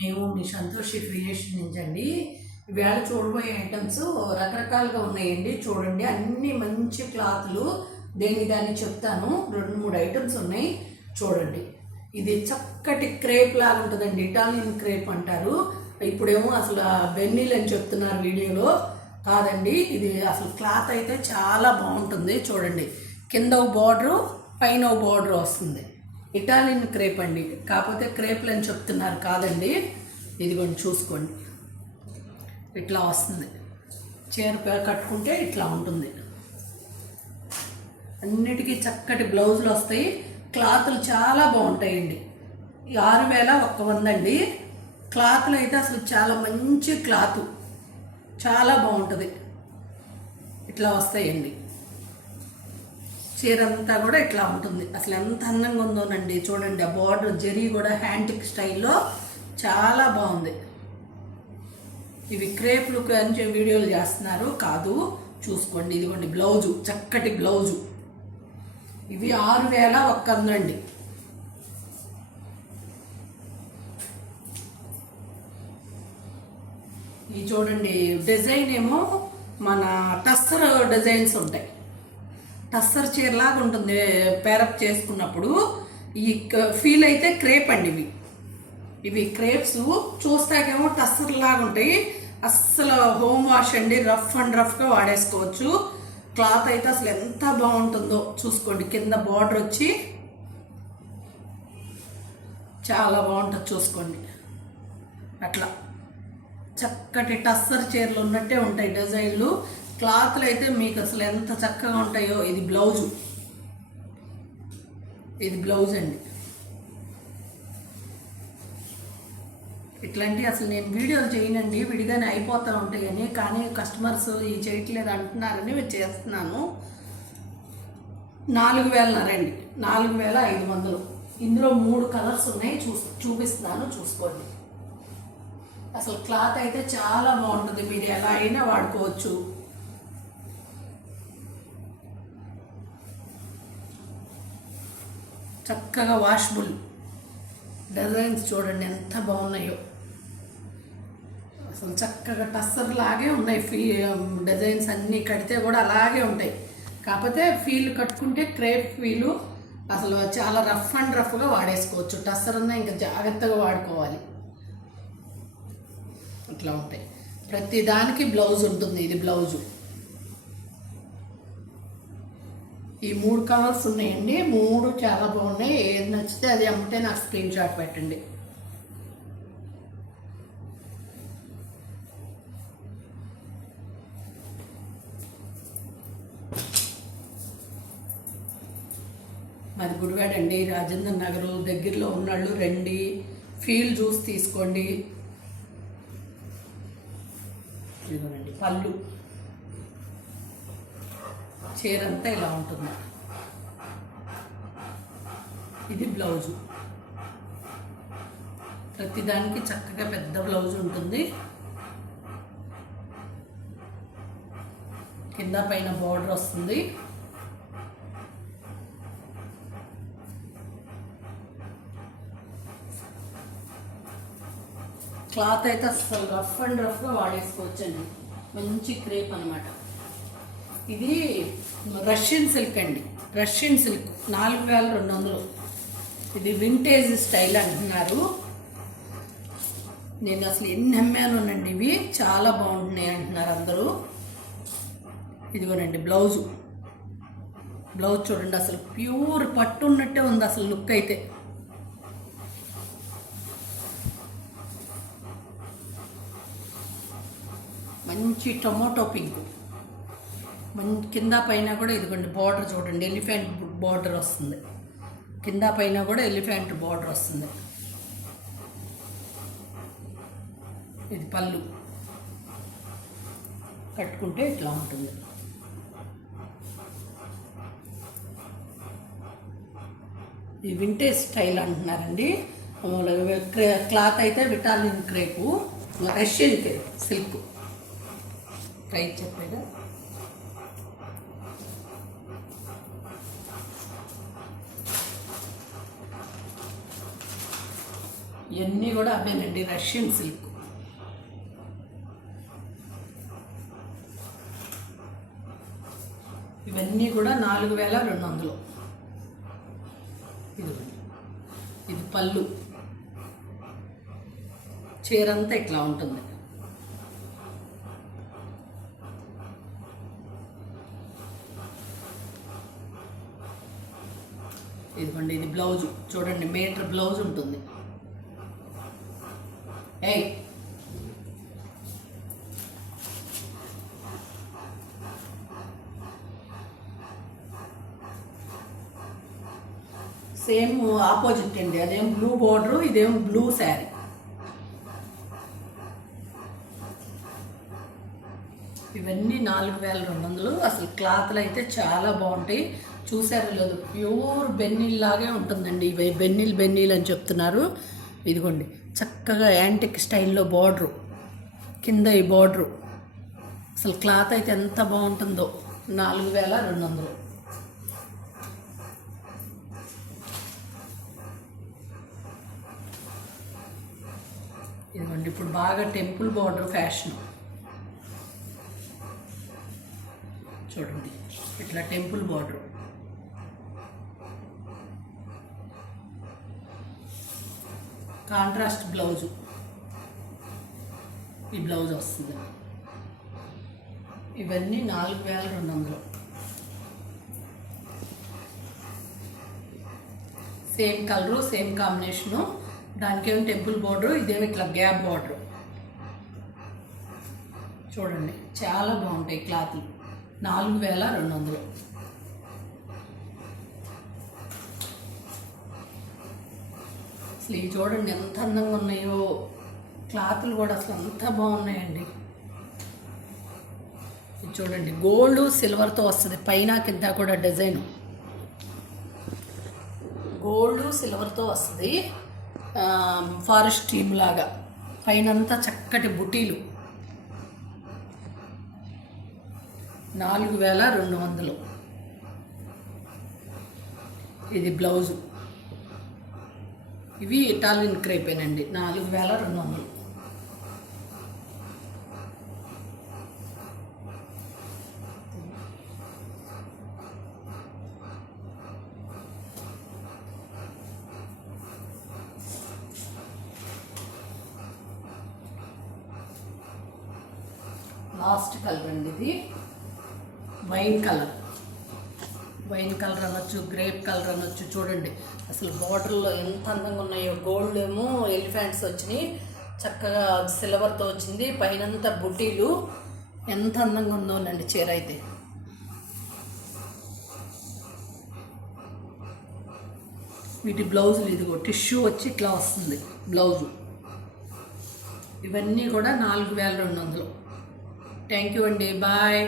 మేము మీ సంతోషి క్రియేషన్ నుంచి అండి. ఇవాళ చూడబోయే ఐటమ్స్ రకరకాలుగా ఉన్నాయండి. చూడండి, అన్ని మంచి క్లాత్లు. దాన్ని చెప్తాను. 2-3 ఐటమ్స్ ఉన్నాయి, చూడండి. ఇది చక్కటి క్రేప్ లాగా ఉంటుందండి, ఇటాలియన్ క్రేప్ అంటారు. ఇప్పుడేమో అసలు బెన్నీలు అని చెప్తున్నారు వీడియోలో. కాదండి, ఇది అసలు క్లాత్ అయితే చాలా బాగుంటుంది. చూడండి, కింద బార్డరు, పైన బార్డర్ వస్తుంది. ఇటాలియన్ క్రేప్ అండి, కాకపోతే క్రేప్లు అని చెప్తున్నారు, కాదండి. ఇదిగోండి, చూసుకోండి, ఇట్లా వస్తుంది. చీర కట్టుకుంటే ఇట్లా ఉంటుంది. అన్నిటికీ చక్కటి బ్లౌజులు వస్తాయి. క్లాతులు చాలా బాగుంటాయండి. 6100 అండి. క్లాతులు అయితే అసలు చాలా మంచి క్లాత్, చాలా బాగుంటుంది. ఇట్లా వస్తాయండి. చీర అంతా కూడా ఇట్లా ఉంటుంది. అసలు ఎంత అందంగా ఉందోనండి. చూడండి, ఆ బార్డర్ జరీ కూడా హ్యాంటిక్ స్టైల్లో చాలా బాగుంది. ఇవి క్రేప్లు అని వీడియోలు చేస్తున్నారు, కాదు. చూసుకోండి, ఇదిగోండి బ్లౌజు, చక్కటి బ్లౌజు. ఇవి 6100 అండి. ఇది చూడండి, డిజైన్ ఏమో మన టస్సర్ డిజైన్స్ ఉంటాయి. టస్సర్ చీరలాగా ఉంటుంది పేరప్ చేసుకున్నప్పుడు. ఈ ఫీల్ అయితే క్రేప్ అండి. ఇవి క్రేప్స్ చూస్తాకేమో టస్సర్ లాగా ఉంటాయి. అస్సలు హోమ్ వాష్ అండి, రఫ్ అండ్ రఫ్గా వాడేసుకోవచ్చు. క్లాత్ అయితే అసలు ఎంత బాగుంటుందో చూసుకోండి. కింద బార్డర్ వచ్చి చాలా బాగుంటుంది, చూసుకోండి. అట్లా చక్కటి టస్సర్ చీరలు ఉన్నట్టే ఉంటాయి డిజైన్లు. క్లాత్లు అయితే మీకు అసలు ఎంత చక్కగా ఉంటాయో. ఇది బ్లౌజు, ఇది బ్లౌజ్ అండి. ఇట్లాంటివి అసలు నేను వీడియోలు చేయనండి, విడిగానే అయిపోతూ ఉంటాయని. కానీ కస్టమర్స్ ఈ చేయట్లేదు అంటున్నారని చేస్తున్నాను. 4000 అండి, 4500. ఇందులో 3 కలర్స్ ఉన్నాయి, చూపిస్తున్నాను, చూసుకోండి. అసలు క్లాత్ అయితే చాలా బాగుంటుంది. మీరు ఎలా అయినా వాడుకోవచ్చు. చక్కగా వాషబుల్ డిజైన్స్ చూడండి ఎంత బాగున్నాయో. అసలు చక్కగా టస్సర్ లాగే ఉన్నాయి. డిజైన్స్ అన్నీ కడితే కూడా అలాగే ఉంటాయి. కాకపోతే ఫీల్ కట్టుకుంటే క్రేప్ ఫీలు అసలు చాలా రఫ్ అండ్ రఫ్గా వాడేసుకోవచ్చు. టస్సర్ అన్నా ఇంకా జాగ్రత్తగా వాడుకోవాలి. ఇట్లా ఉంటాయి. ప్రతి దానికి బ్లౌజ్ ఉంటుంది. ఇది బ్లౌజు. ఈ 3 కలర్స్ ఉన్నాయండి. 3 చాలా బాగున్నాయి. ఏది నచ్చితే అది అమ్మితే నాకు స్క్రీన్ షాట్ పెట్టండి. మాది గుడివాడ అండి, రాజేంద్ర నగర్ దగ్గరలో ఉన్నాళ్ళు రండి, ఫీల్ జ్యూస్ తీసుకోండి. ఇదిగోనండి పళ్ళు. చీర అంతా ఇలా ఉంటుంది. ఇది బ్లౌజు. ప్రతిదానికి చక్కగా పెద్ద బ్లౌజ్ ఉంటుంది. కింద పైన బార్డర్ వస్తుంది. క్లాత్ అయితే అసలు రఫ్ అండ్ రఫ్గా వాడేసుకోవచ్చండి. మంచి క్రేప్ అనమాట. ఇది రష్యన్ సిల్క్ అండి, రష్యన్ సిల్క్ 4200. ఇది వింటేజ్ స్టైల్ అంటున్నారు. నేను అసలు ఎన్ని అమ్మానునండి. ఇవి చాలా బాగుంటున్నాయి అంటున్నారు అందరూ. ఇదిగోనండి బ్లౌజు. బ్లౌజ్ చూడండి, అసలు ప్యూర్ పట్టు ఉన్నట్టే ఉంది అసలు లుక్ అయితే. మంచి టొమాటో పింక్. కింద పైన కూడా ఇదిగోండి బార్డర్ చూడండి, ఎలిఫెంట్ బార్డర్ వస్తుంది. కింద పైన కూడా ఎలిఫెంట్ బార్డర్ వస్తుంది. ఇది పళ్ళు. కట్టుకుంటే ఇట్లా ఉంటుంది. ఈ వింటేజ్ స్టైల్ అంటున్నారండి. క్లాత్ అయితే Italian crepe, Russian silk. Price చెప్పేదా? ఇవన్నీ కూడా అవేనండి, రష్యన్ సిల్క్. ఇవన్నీ కూడా 4200. ఇది పళ్ళు, చీరంతా ఇట్లా ఉంటుంది. ఇదిగోండి, ఇది బ్లౌజు చూడండి, మీటర్ బ్లౌజ్ ఉంటుంది. ఏయ్ సేమ్ ఆపోజిట్ అండి, అదేం బ్లూ బోర్డరు, ఇదేం బ్లూ శారీ. ఇవన్నీ 4200. అసలు క్లాత్లు అయితే చాలా బాగుంటాయి. చూసారో లేదు, ప్యూర్ బెన్నీల్ లాగే ఉంటుందండి. ఇవి బెన్నీల్ అని చెప్తున్నారు. ఇదిగోండి, చక్కగా యాంటిక్ స్టైల్లో బార్డరు, కింద ఈ బార్డరు. అసలు క్లాత్ అయితే ఎంత బాగుంటుందో. 4200. ఇదిగోండి, ఇప్పుడు బాగా టెంపుల్ బార్డర్ ఫ్యాషన్. చూడండి, ఇట్లా టెంపుల్ బార్డర్. కాంట్రాస్ట్ బ్లౌజు, ఈ బ్లౌజ్ వస్తుంది. ఇవన్నీ 4200. Same colour, same combination. దానికేమో టెంపుల్ బార్డరు, ఇదేమో ఇట్లా గ్యాప్ బార్డరు. చూడండి, చాలా బాగుంటాయి క్లాత్లు. 4200. అసలు ఇవి చూడండి ఎంత అందంగా ఉన్నాయో. క్లాత్లు కూడా అసలు అంత బాగున్నాయండి. ఇది చూడండి, గోల్డ్ సిల్వర్తో వస్తుంది. పైన కింద కూడా డిజైన్ గోల్డ్ సిల్వర్తో వస్తుంది. ఫారెస్ట్ టీమ్ లాగా పైనంతా చక్కటి బుటీలు. 4200. ఇది బ్లౌజు. ఇవి ఇటాలియన్ క్రేపేనండి. 4200. లాస్ట్ కలర్ అండి, ఇది వైన్ కలర్. వైన్ కలర్ అనొచ్చు, గ్రేప్ కలర్ అనొచ్చు. చూడండి అసలు బార్డర్లో ఎంత అందంగా ఉన్నాయో. గోల్డ్ ఏమో ఎలిఫెంట్స్ వచ్చినాయి, చక్కగా సిల్వర్తో వచ్చింది. పైనంతా బుటీలు. ఎంత అందంగా ఉందోనండి చీర అయితే. వీటి బ్లౌజులు ఇదిగో టిష్యూ వచ్చి ఇట్లా వస్తుంది బ్లౌజు. ఇవన్నీ కూడా 4200. థ్యాంక్ యూ అండి, బాయ్.